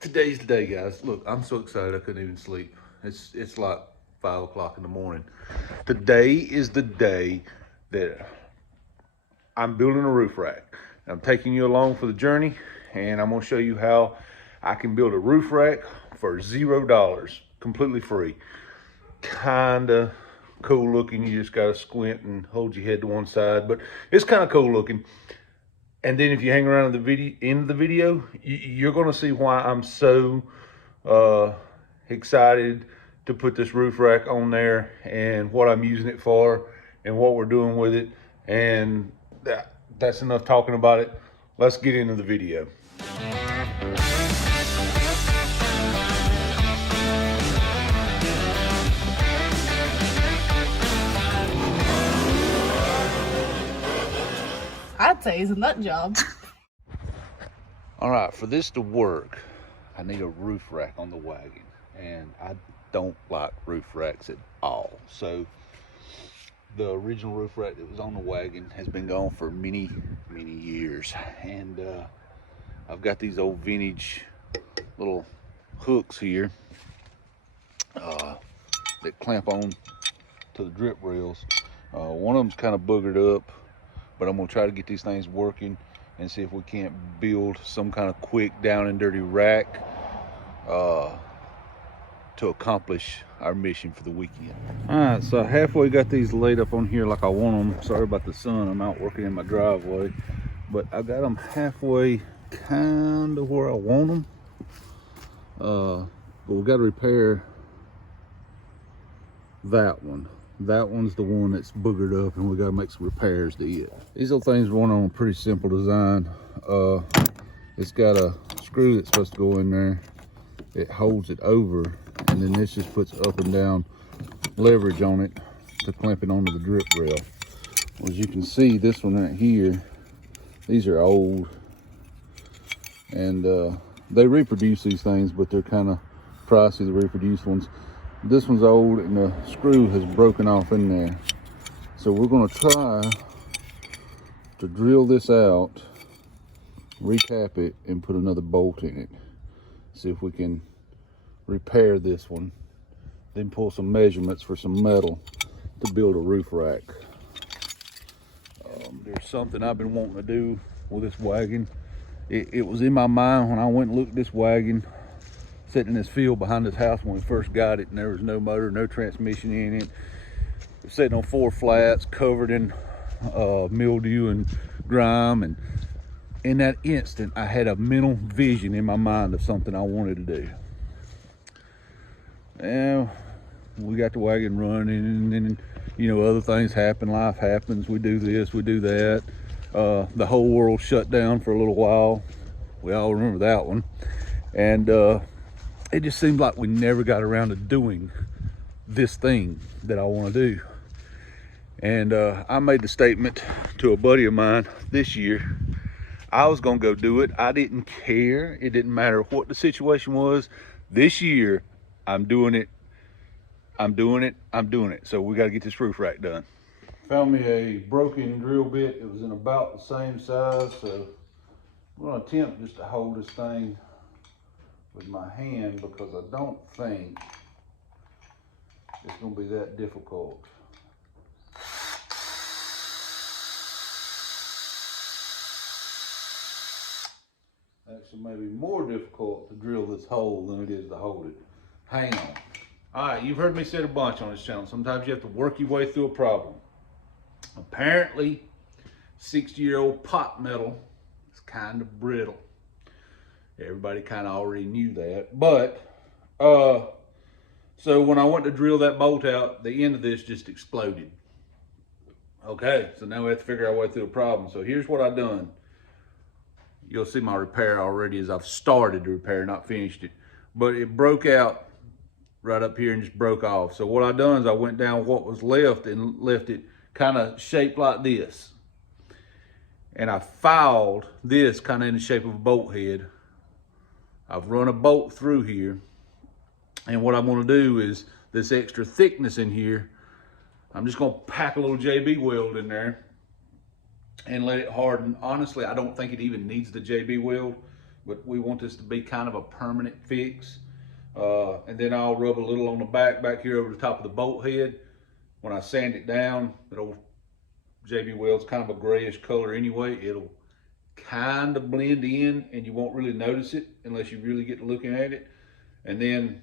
Today's the day, guys. Look, I'm so excited I couldn't even sleep. It's like 5 o'clock in the morning. Today is the day that I'm building a roof rack. I'm taking you along for the journey, and I'm gonna show you how I can build a roof rack for $0, completely free. Kinda cool looking. You just gotta squint and hold your head to one side, but it's kind of cool looking. And then if you hang around in the video, you're gonna see why I'm so uh, excited to put this roof rack on there and what I'm using it for and what we're doing with it. And that's enough talking about it. Let's get into the video. I'd say it's a nut job. All right, for this to work, I need a roof rack on the wagon, and I don't like roof racks at all. So the original roof rack that was on the wagon has been gone for many years, and I've got these old vintage little hooks here that clamp on to the drip rails. One of them's kind of boogered up, but I'm gonna try to get these things working and see if we can't build some kind of quick down and dirty rack to accomplish our mission for the weekend. All right, so I halfway got these laid up on here like I want them. Sorry about the sun, I'm out working in my driveway, but I got them halfway kind of where I want them. But we got to repair that one. That one's the one that's boogered up, and we got to make some repairs to it. These little things run on a pretty simple design. It's got a screw that's supposed to go in there. It holds it over, and then this just puts up and down leverage on it to clamp it onto the drip rail. Well, as you can see, this one right here, these are old, and they reproduce these things, but they're kind of pricey, the reproduced ones. This one's old, and the screw has broken off in there. So we're going to try to drill this out, recap it, and put another bolt in it. See if we can repair this one, then pull some measurements for some metal to build a roof rack. There's something I've been wanting to do with this wagon. It was in my mind when I went and looked at this wagon sitting in this field behind this house when we first got it, and there was no motor, no transmission in it. It was sitting on 4 flats, covered in mildew and grime, and in that instant I had a mental vision in my mind of something I wanted to do. And we got the wagon running, and you know, other things happen, life happens, we do this, we do that. The whole world shut down for a little while. We all remember that one. And it just seemed like we never got around to doing this thing that I want to do. And I made the statement to a buddy of mine this year. I was going to go do it. I didn't care. It didn't matter what the situation was. This year, I'm doing it. I'm doing it. I'm doing it. So we got to get this roof rack done. Found me a broken drill bit. It was in about the same size. So I'm going to attempt just to hold this thing with my hand, because I don't think it's going to be that difficult. Actually, maybe more difficult to drill this hole than it is to hold it. Hang on. All right, you've heard me say it a bunch on this channel. Sometimes you have to work your way through a problem. Apparently, 60-year-old pot metal is kind of brittle. Everybody kind of already knew that. But, so when I went to drill that bolt out, the end of this just exploded. Okay, so now we have to figure our way through the problem. So here's what I've done. You'll see my repair already as I've started to repair, not finished it. But it broke out right up here and just broke off. So what I've done is I went down what was left and left it kind of shaped like this. And I filed this kind of in the shape of a bolt head. I've run a bolt through here, and what I'm going to do is this extra thickness in here, I'm just going to pack a little JB weld in there and let it harden. Honestly, I don't think it even needs the JB weld, but we want this to be kind of a permanent fix. And then I'll rub a little on the back here over the top of the bolt head. When I sand it down, it'll JB Weld's kind of a grayish color anyway. It'll kind of blend in and you won't really notice it unless you really get to looking at it. And then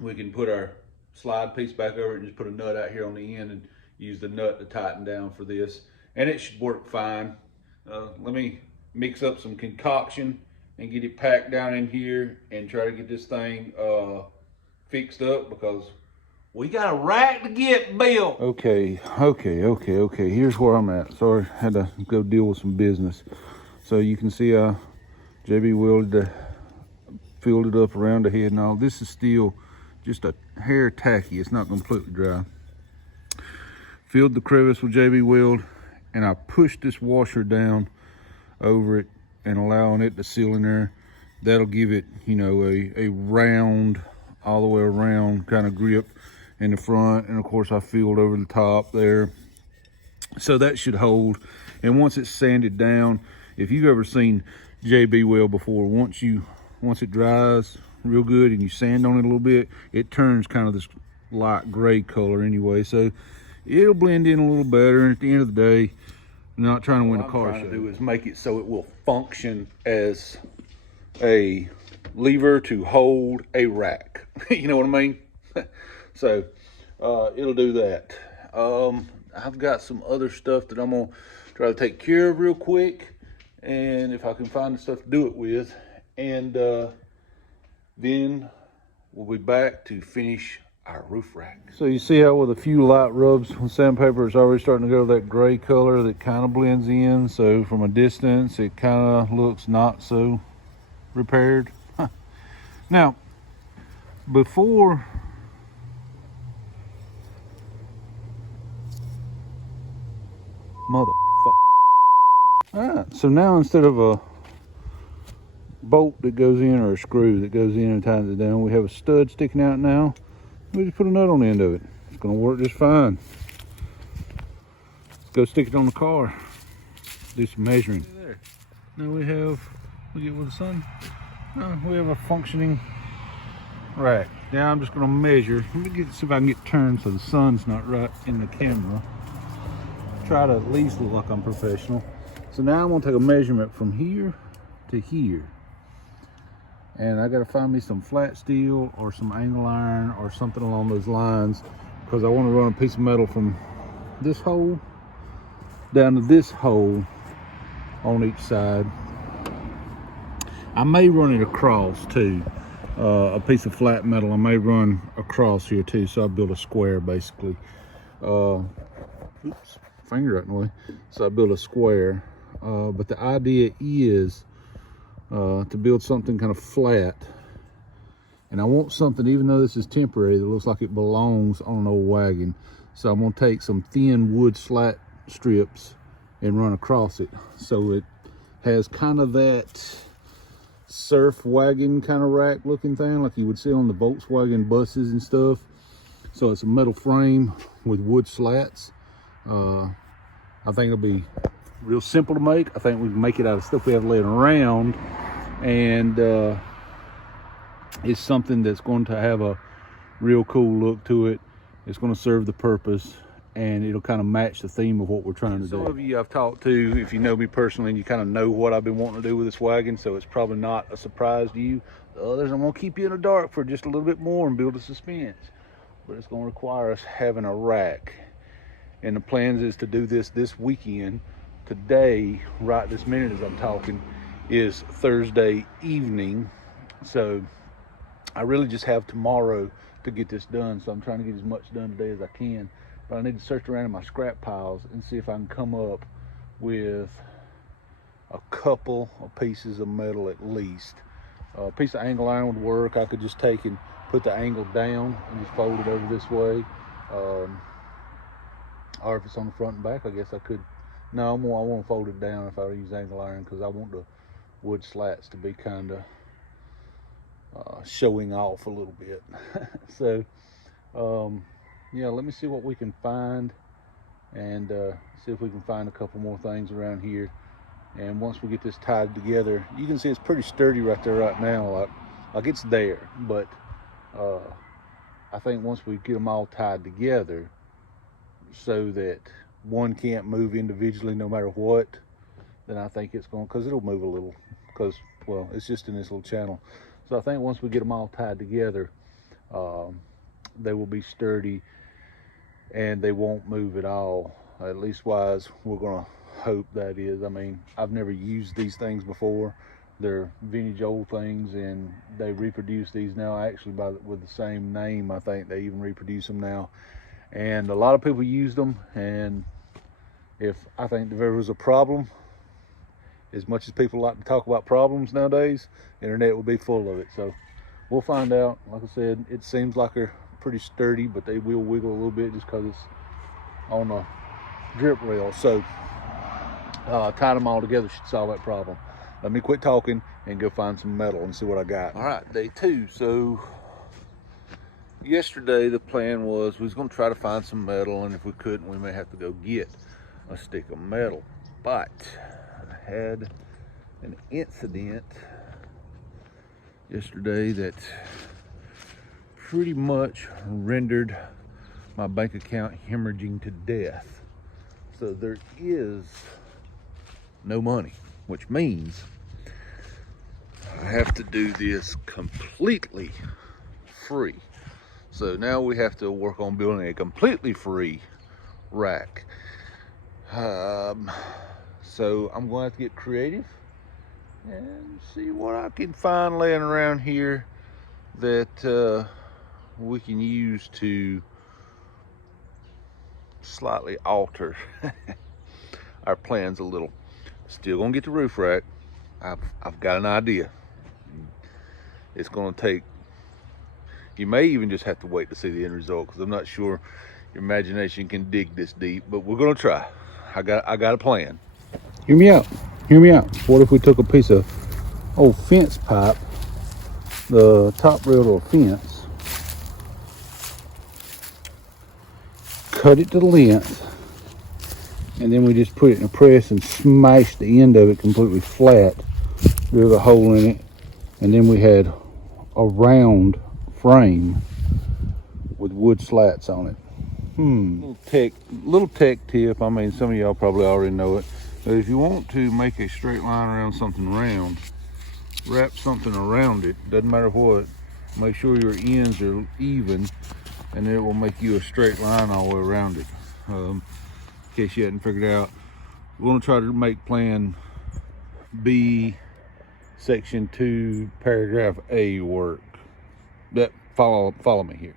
we can put our slide piece back over it and just put a nut out here on the end and use the nut to tighten down for this. And it should work fine. Let me mix up some concoction and get it packed down in here and try to get this thing fixed up, because we got a rack to get built. Okay. Here's where I'm at. Sorry, had to go deal with some business. So you can see JB welded filled it up around the head and all. This is still just a hair tacky. It's not completely dry. Filled the crevice with JB Weld, and I pushed this washer down over it and allowing it to seal in there. That'll give it, you know, a round, all the way around kind of grip in the front. And of course I filled over the top there. So that should hold. And once it's sanded down, if you've ever seen JB Weld before, once it dries real good and you sand on it a little bit, it turns kind of this light gray color anyway. So it'll blend in a little better. And at the end of the day, I'm not trying to win a car show. What I'm trying to do is make it so it will function as a lever to hold a rack. You know what I mean? So it'll do that. I've got some other stuff that I'm gonna try to take care of real quick, and if I can find the stuff to do it with, and then we'll be back to finish our roof rack. So you see how with a few light rubs with sandpaper, it's already starting to go that gray color that kind of blends in. So from a distance, it kind of looks not so repaired. Now, before motherfucker. Alright, so now instead of a bolt that goes in or a screw that goes in and tightens it down, we have a stud sticking out now. We just put a nut on the end of it. It's gonna work just fine. Let's go stick it on the car. Do some measuring. There. Now we get with the sun. We have a functioning rack. Now I'm just gonna measure. Let me see if I can get turned so the sun's not right in the camera. Try to at least look like I'm professional. So now I'm gonna take a measurement from here to here. And I gotta find me some flat steel or some angle iron or something along those lines, because I want to run a piece of metal from this hole down to this hole on each side. I may run it across too, a piece of flat metal I may run across here too, so I build a square basically. Oops, finger out in the way. So I build a square, but the idea is to build something kind of flat, and I want something, even though this is temporary, that looks like it belongs on an old wagon. So I'm gonna take some thin wood slat strips and run across it, so it has kind of that surf wagon kind of rack looking thing like you would see on the Volkswagen buses and stuff. So it's a metal frame with wood slats. I think it'll be real simple to make. I think we can make it out of stuff we have laying around, and it's something that's going to have a real cool look to it. It's going to serve the purpose, and it'll kind of match the theme of what we're trying to do. Some of you I've talked to, if you know me personally, and you kind of know what I've been wanting to do with this wagon, so it's probably not a surprise to you. The others, I'm going to keep you in the dark for just a little bit more and build a suspense, but it's going to require us having a rack. And the plans is to do this weekend. Today, right this minute as I'm talking, is Thursday evening. So I really just have tomorrow to get this done. So I'm trying to get as much done today as I can. But I need to search around in my scrap piles and see if I can come up with a couple of pieces of metal at least. A piece of angle iron would work. I could just take and put the angle down and just fold it over this way. Or if it's on the front and back, I guess I could. No, I want to fold it down if I use angle iron, because I want the wood slats to be kind of showing off a little bit. So, yeah, let me see what we can find, and see if we can find a couple more things around here And once we get this tied together, you can see it's pretty sturdy right there right now. Like it's there, but I think once we get them all tied together so that one can't move individually no matter what, then I think it's going, because it'll move a little, because, well, it's just in this little channel. So I think once we get them all tied together, they will be sturdy and they won't move at all. At least wise, we're going to hope that is. I mean, I've never used these things before. They're vintage old things, and they reproduce these now actually with the same name. I think they even reproduce them now, and a lot of people use them. And I think if there was a problem, as much as people like to talk about problems nowadays, the internet will be full of it. So we'll find out. Like I said, it seems like they're pretty sturdy, but they will wiggle a little bit just because it's on a drip rail. So tying them all together should solve that problem. Let me quit talking and go find some metal and see what I got. All right, day 2. So yesterday the plan was we was going to try to find some metal, and if we couldn't, we may have to go get a stick of metal. But I had an incident yesterday that pretty much rendered my bank account hemorrhaging to death. So there is no money, which means I have to do this completely free. So now we have to work on building a completely free rack. So I'm going to have to get creative and see what I can find laying around here that we can use to slightly alter our plans a little. Still gonna get the roof rack. I've got an idea. It's gonna take, you may even just have to wait to see the end result, because I'm not sure your imagination can dig this deep, but we're gonna try. I got a plan. Hear me out. Hear me out. What if we took a piece of old fence pipe, the top rail of a fence, cut it to length, and then we just put it in a press and smash the end of it completely flat, drill a hole in it, and then we had a round frame with wood slats on it. Little tech tip. I mean, some of y'all probably already know it, but if you want to make a straight line around something round, wrap something around it, doesn't matter what, make sure your ends are even, and it will make you a straight line all the way around it. In case you hadn't figured out, we're going to try to make plan B, section 2, paragraph A work. That follow me here.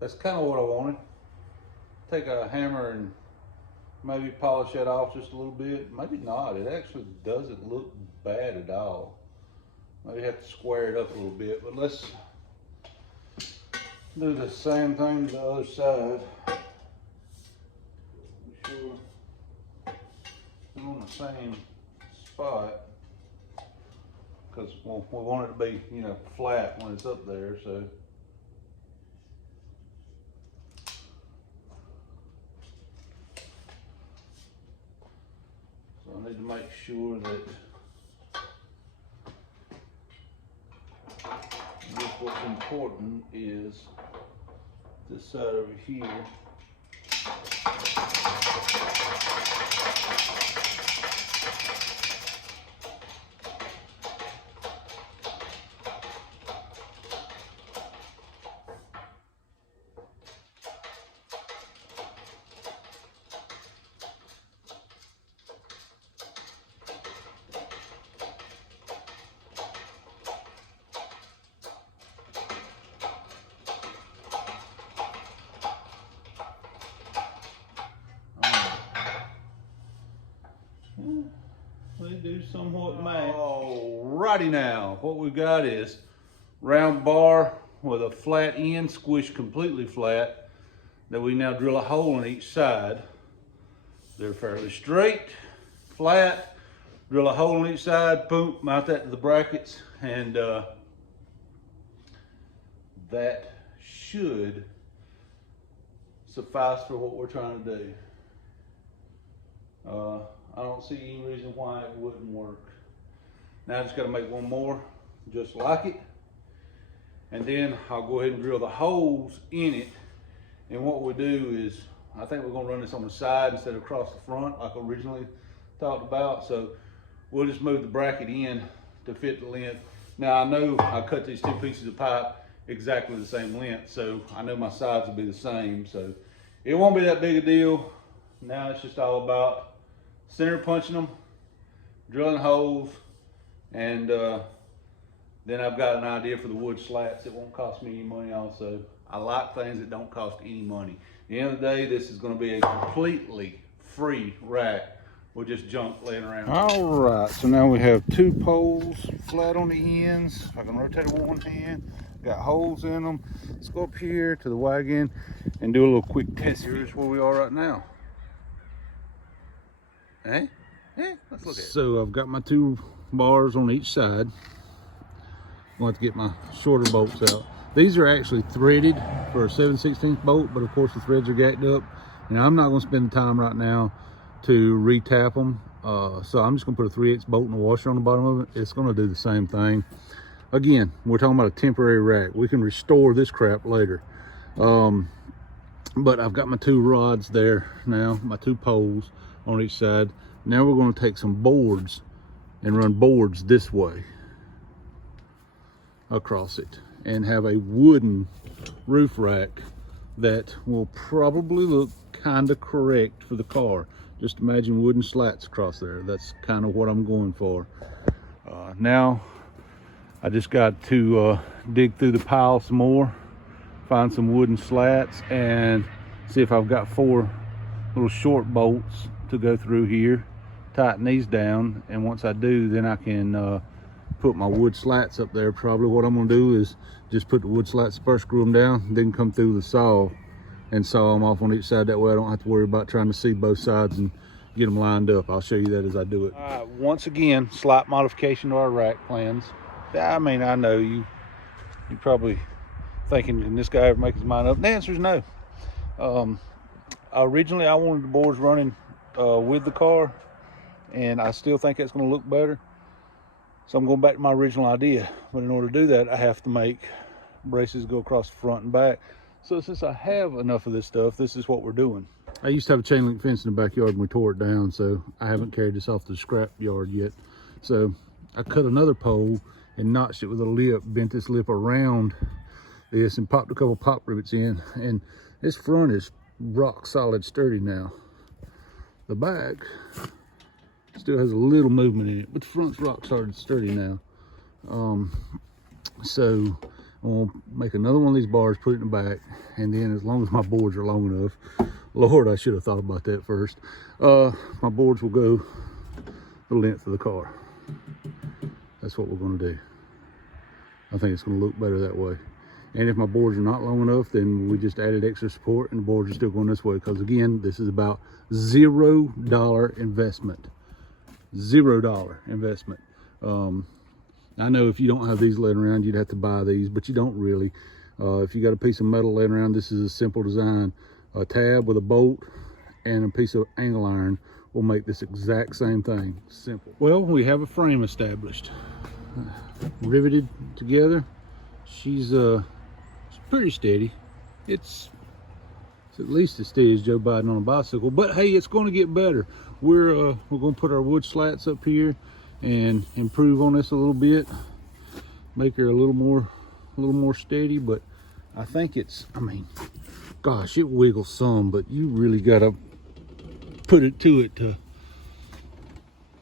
That's kind of what I wanted. Take a hammer and maybe polish that off just a little bit. Maybe not. It actually doesn't look bad at all. Maybe have to square it up a little bit, but let's do the same thing to the other side. Make sure we're on the same spot, because we want it to be, you know, flat when it's up there. So I need to make sure that this what's important is this side over here. They do somewhat match. Alrighty now, what we've got is round bar with a flat end, squished completely flat, that we now drill a hole in each side. They're fairly straight, flat, drill a hole in each side, boom, mount that to the brackets, and that should suffice for what we're trying to do. I don't see any reason why it wouldn't work. Now I just got to make one more just like it, and then I'll go ahead and drill the holes in it. And what we'll do is, I think we're going to run this on the side instead of across the front like originally talked about. So we'll just move the bracket in to fit the length. Now I know I cut these two pieces of pipe exactly the same length, so I know my sides will be the same, so it won't be that big a deal. Now it's just all about center punching them, drilling holes, and then I've got an idea for the wood slats. It won't cost me any money also. I like things that don't cost any money. At the end of the day, this is going to be a completely free rack with just junk laying around. All right, so now we have two poles flat on the ends. I can rotate it with one hand. Got holes in them. Let's go up here to the wagon and do a little quick test. Here's where we are right now. Hey, let's look at it. So I've got my two bars on each side. I'm going to have to get my shorter bolts out. These are actually threaded for a 7/16 bolt, but of course the threads are gacked up. And I'm not going to spend the time right now to re-tap them. So I'm just going to put a 3/8 bolt and a washer on the bottom of it. It's going to do the same thing. Again, we're talking about a temporary rack. We can restore this crap later. But I've got my two rods there now, my two poles on each side. Now we're going to take some boards and run boards this way across it and have a wooden roof rack that will probably look kind of correct for the car. Just imagine wooden slats across there. That's kind of what I'm going for. Now I just got to dig through the pile some more, find some wooden slats, and see if I've got 4 little short bolts to go through here, tighten these down, and once I do, then I can put my wood slats up there. Probably what I'm going to do is just put the wood slats first, screw them down, then come through the saw and saw them off on each side. That way I don't have to worry about trying to see both sides and get them lined up. I'll show you that as I do it. Once again, slight modification to our rack plans. I mean, I know you're probably thinking, can this guy ever make his mind up? The answer is no. Originally I wanted the boards running with the car, and I still think it's going to look better. So I'm going back to my original idea. But in order to do that, I have to make braces go across the front and back. So since I have enough of this stuff, this is what we're doing. I used to have a chain link fence in the backyard and we tore it down, so I haven't carried this off the scrap yard yet. So I cut another pole and notched it with a lip, bent this lip around this and popped a couple pop rivets in. And this front is rock solid sturdy now. The back still has a little movement in it, but the front's rock solid sturdy now. So I'm gonna make another one of these bars, put it in the back, and then as long as my boards are long enough, Lord, I should have thought about that first, my boards will go the length of the car. That's what we're gonna do. I think it's gonna look better that way. And if my boards are not long enough, then we just added extra support and the boards are still going this way, because again, this is about $0 investment. $0 investment. I know if you don't have these laying around, you'd have to buy these, but you don't really. If you got a piece of metal laying around, this is a simple design. A tab with a bolt and a piece of angle iron will make this exact same thing. Simple. Well, we have a frame established, riveted together, she's pretty steady. It's at least as steady as Joe Biden on a bicycle, but hey, it's going to get better. We're going to put our wood slats up here and improve on this a little bit, make her a little more steady. But I think it's, I mean, gosh, it wiggles some, but you really got to put it to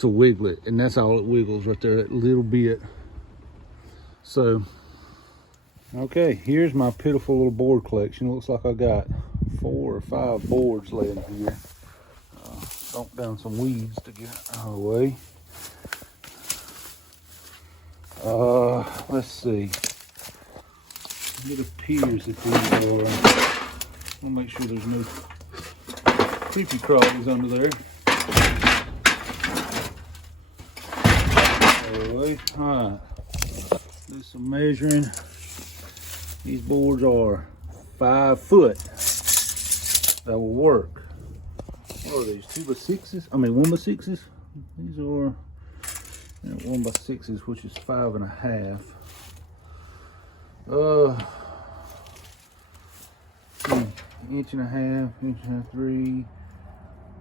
wiggle it, and that's all it wiggles right there, that little bit. So okay, here's my pitiful little board collection. It looks like I got 4 or 5 boards laying here. Stomp down some weeds to get out of the way. Let's see. It appears that these are, I'll make sure there's no creepy crawlies under there. Alright, do some measuring. These boards are 5 foot. That will work. What are these, 2x6s? I mean 1x6s? These are 1x6s, which is 5.5. Inch and a half, 3.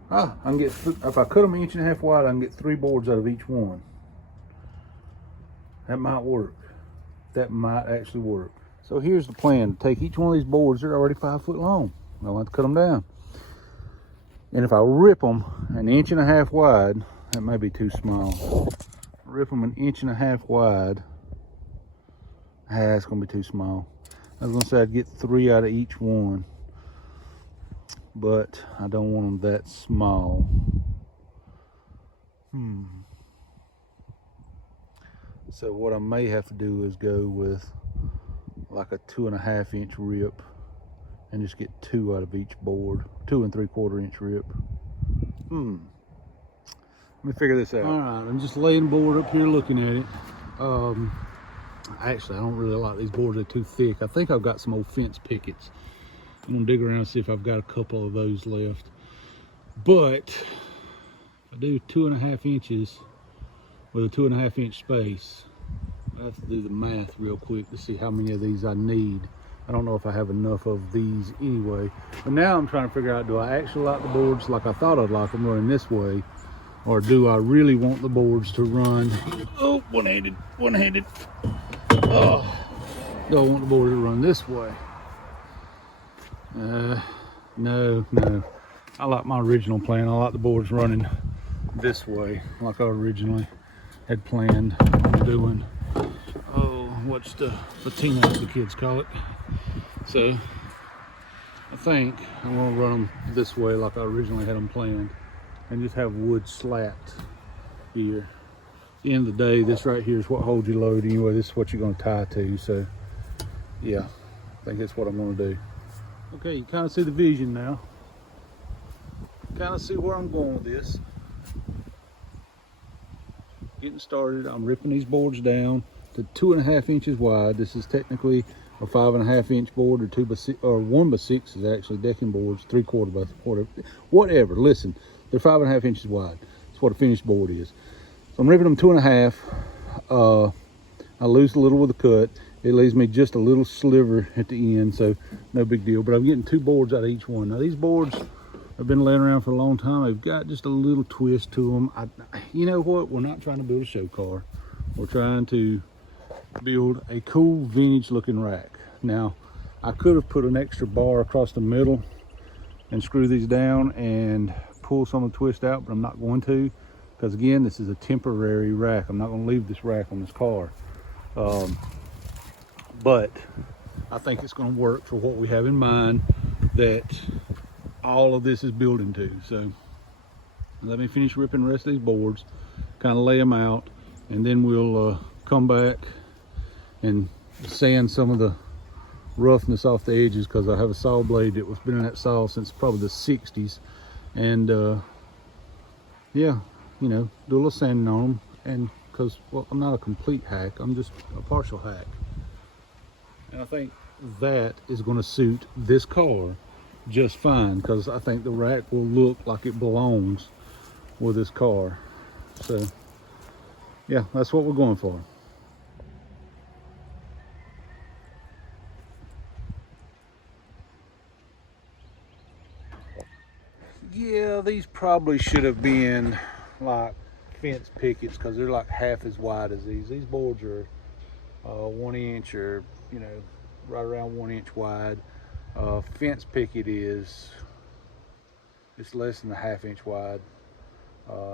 I can get, if I cut them 1.5 inches wide, I can get 3 boards out of each one. That might work. That might actually work. So here's the plan. Take each one of these boards, they're already 5 foot long. I don't have to cut them down. And if I rip them 1.5 inches wide, that may be too small. Rip them 1.5 inches wide, it's gonna be too small. I was gonna say I'd get 3 out of each one, but I don't want them that small. So what I may have to do is go with like a 2.5 inch rip and just get 2 out of each board. 2 3/4 inch rip. Let me figure this out. All right, I'm just laying board up here looking at it. Actually, I don't really like these boards, they're too thick. I think I've got some old fence pickets. I'm gonna dig around and see if I've got a couple of those left. But if I do 2.5 inches with a 2.5 inch space, I have to do the math real quick to see how many of these I need. I don't know if I have enough of these anyway. But now I'm trying to figure out, do I actually like the boards like I thought I'd like them running this way? Or do I really want the boards to run, oh, one-handed. Oh, do I want the board to run this way? No. I like my original plan. I like the boards running this way, like I originally had planned on doing. Oh, what's the patina, as the kids call it. So I think I'm gonna run them this way like I originally had them planned, and just have wood slapped here. At the end of the day, this right here is what holds your load anyway. This is what you're gonna tie to. So yeah, I think that's what I'm gonna do. Okay, you kind of see the vision now. Kind of see where I'm going with this. Getting started, I'm ripping these boards down to 2.5 inches wide. This is technically a 5.5 inch board, or 2x6, or 1x6 is actually decking boards, 3/4 by 1/4, whatever. Listen, they're 5.5 inches wide. That's what a finished board is. So I'm ripping them 2.5. I lose a little with the cut. It leaves me just a little sliver at the end, so no big deal. But I'm getting 2 boards out of each one. Now these boards have been laying around for a long time. They've got just a little twist to them. You know what? We're not trying to build a show car. We're trying to build a cool vintage looking rack. Now, I could have put an extra bar across the middle and screw these down and pull some of the twist out, but I'm not going to, because again, this is a temporary rack. I'm not going to leave this rack on this car. But I think it's going to work for what we have in mind that all of this is building to. So let me finish ripping the rest of these boards, kind of lay them out, and then we'll come back and sand some of the roughness off the edges, because I have a saw blade that was been in that saw since probably the 60s. And yeah, you know, do a little sanding on them. And because, well, I'm not a complete hack, I'm just a partial hack. And I think that is going to suit this car just fine, because I think the rack will look like it belongs with this car. So yeah, that's what we're going for. Well, these probably should have been like fence pickets because they're like half as wide as these. These boards are 1 inch or, you know, right around 1 inch wide. Fence picket it's less than a 1/2 inch wide.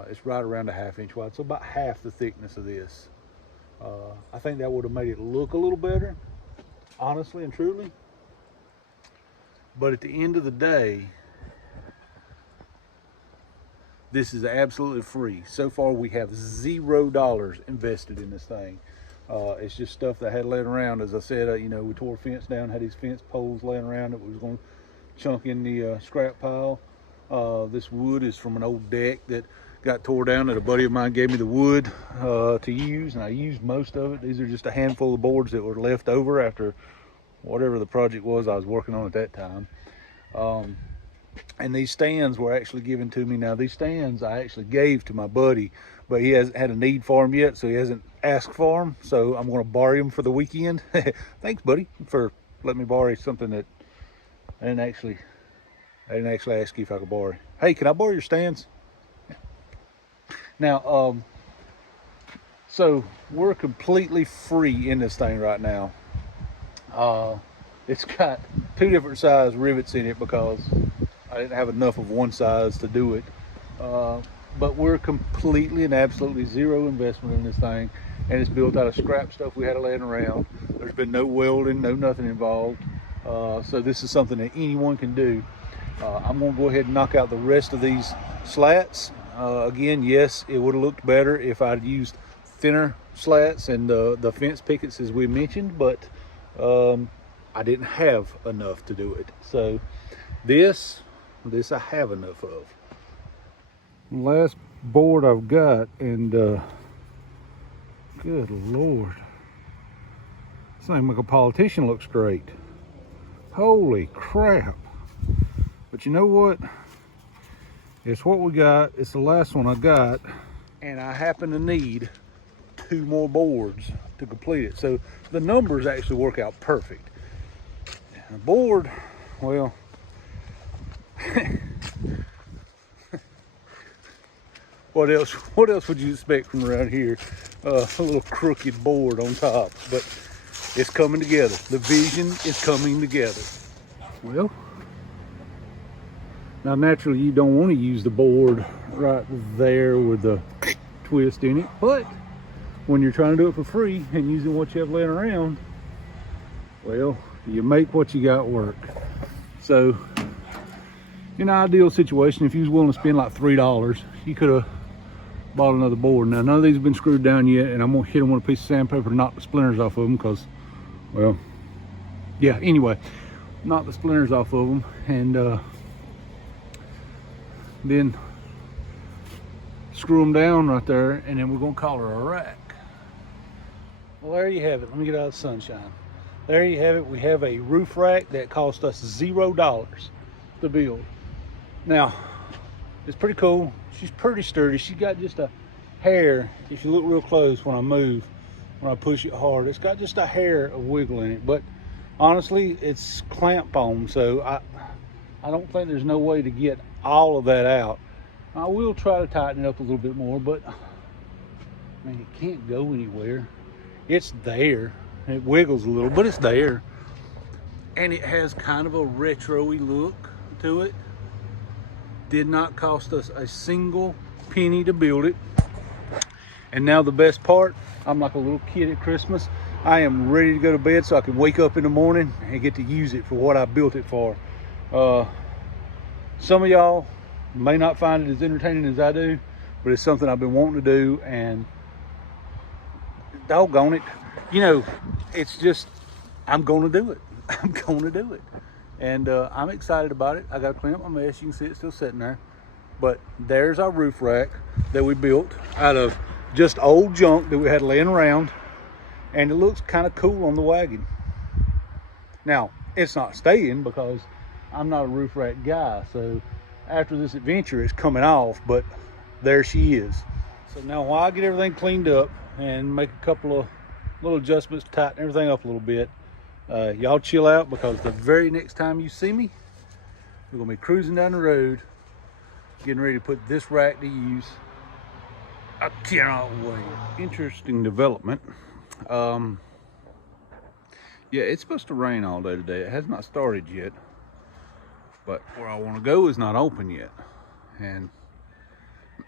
It's right around a 1/2 inch wide, so about half the thickness of this. I think that would have made it look a little better, honestly and truly. But at the end of the day, this is absolutely free. So far, we have $0 invested in this thing. It's just stuff that I had laying around. As I said, you know, we tore a fence down, had these fence poles laying around that we was going to chunk in the scrap pile. This wood is from an old deck that got tore down that a buddy of mine gave me the wood to use, and I used most of it. These are just a handful of boards that were left over after whatever the project was I was working on at that time. And these stands were actually given to me. Now, these stands I actually gave to my buddy, but he hasn't had a need for them yet, so he hasn't asked for them. So I'm going to borrow him for the weekend. Thanks, buddy, for letting me borrow something that I didn't actually ask you if I could borrow. Hey, can I borrow your stands? Now, so we're completely free in this thing right now. It's got 2 different size rivets in it because I didn't have enough of one size to do it. But we're completely and absolutely zero investment in this thing, and it's built out of scrap stuff we had laying around. There's been no welding, no nothing involved. So this is something that anyone can do. I'm gonna go ahead and knock out the rest of these slats. Again, yes, it would have looked better if I'd used thinner slats and the fence pickets as we mentioned, but I didn't have enough to do it. So this I have enough of. Last board I've got, and good Lord, this thing make a politician look straight. Holy crap. But you know what? It's what we got. It's the last one I got, and I happen to need 2 more boards to complete it. So the numbers actually work out perfect. The board, well, what else would you expect from around here? A little crooked board on top, but it's coming together. The vision is coming together. Well, now naturally you don't want to use the board right there with the twist in it, but when you're trying to do it for free and using what you have laying around, well, you make what you got work. So in an ideal situation, if you was willing to spend like $3, you could have bought another board. Now, none of these have been screwed down yet, and I'm gonna hit them with a piece of sandpaper to knock the splinters off of them because, well, yeah, anyway, knock the splinters off of them, and then screw them down right there, and then we're gonna call her a rack. Well, there you have it. Let me get out of the sunshine. There you have it. We have a roof rack that cost us $0 to build. Now, it's pretty cool. She's pretty sturdy. She got just a hair, if you look real close when I push it hard, it's got just a hair of wiggle in it. But honestly, it's clamp on, so I don't think there's no way to get all of that out. I will try to tighten it up a little bit more, but I mean, it can't go anywhere. It's there. It wiggles a little, but it's there. And it has kind of a retro-y look to it. Did not cost us a single penny to build it. And now the best part, I'm like a little kid at Christmas. I am ready to go to bed so I can wake up in the morning and get to use it for what I built it for. Some of y'all may not find it as entertaining as I do, but it's something I've been wanting to do, and doggone it, you know, it's just, I'm gonna do it. I'm gonna do it. And I'm excited about it. I gotta clean up my mess. You can see it's still sitting there. But there's our roof rack that we built out of just old junk that we had laying around. And it looks kind of cool on the wagon. Now, it's not staying because I'm not a roof rack guy. So after this adventure, it's coming off, but there she is. So now while I get everything cleaned up and make a couple of little adjustments to tighten everything up a little bit, y'all chill out, because the very next time you see me, we're gonna be cruising down the road getting ready to put this rack to use. I cannot wait. Interesting development. Yeah, it's supposed to rain all day today. It has not started yet, but where I want to go is not open yet. And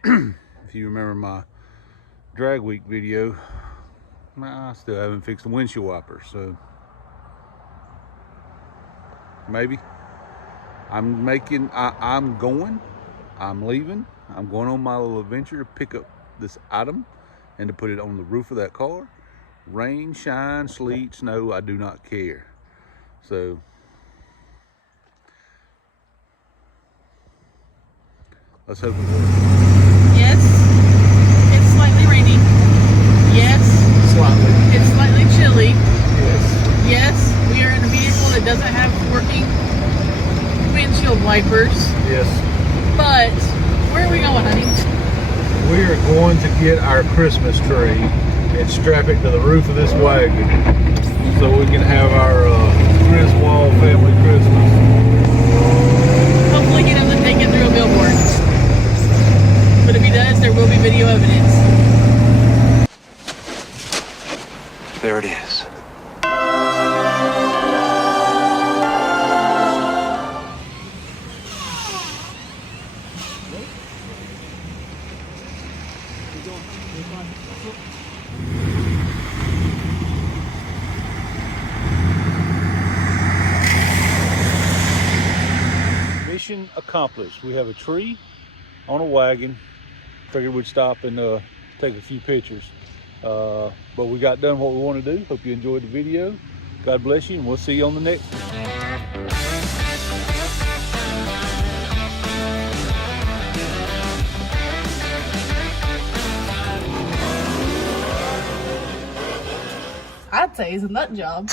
if you remember my drag week video, I still haven't fixed the windshield wipers, so maybe I'm leaving, I'm going on my little adventure to pick up this item and to put it on the roof of that car. Rain, shine, sleet, snow, I do not care. So let's hope it works. Yes, it's slightly rainy. Yes, Slightly. it's slightly chilly. Yes. Yes, we are in a vehicle that doesn't have working windshield wipers. Yes. But where are we going, honey? We are going to get our Christmas tree and strap it to the roof of this wagon so we can have our Griswold family Christmas. Hopefully he doesn't take it through a billboard. But if he does, there will be video evidence. There it is. Mission accomplished. We have a tree on a wagon. Figured we'd stop and take a few pictures. But we got done what we want to do. Hope you enjoyed the video. God bless you, and we'll see you on the next one. I'd say it's a nut job.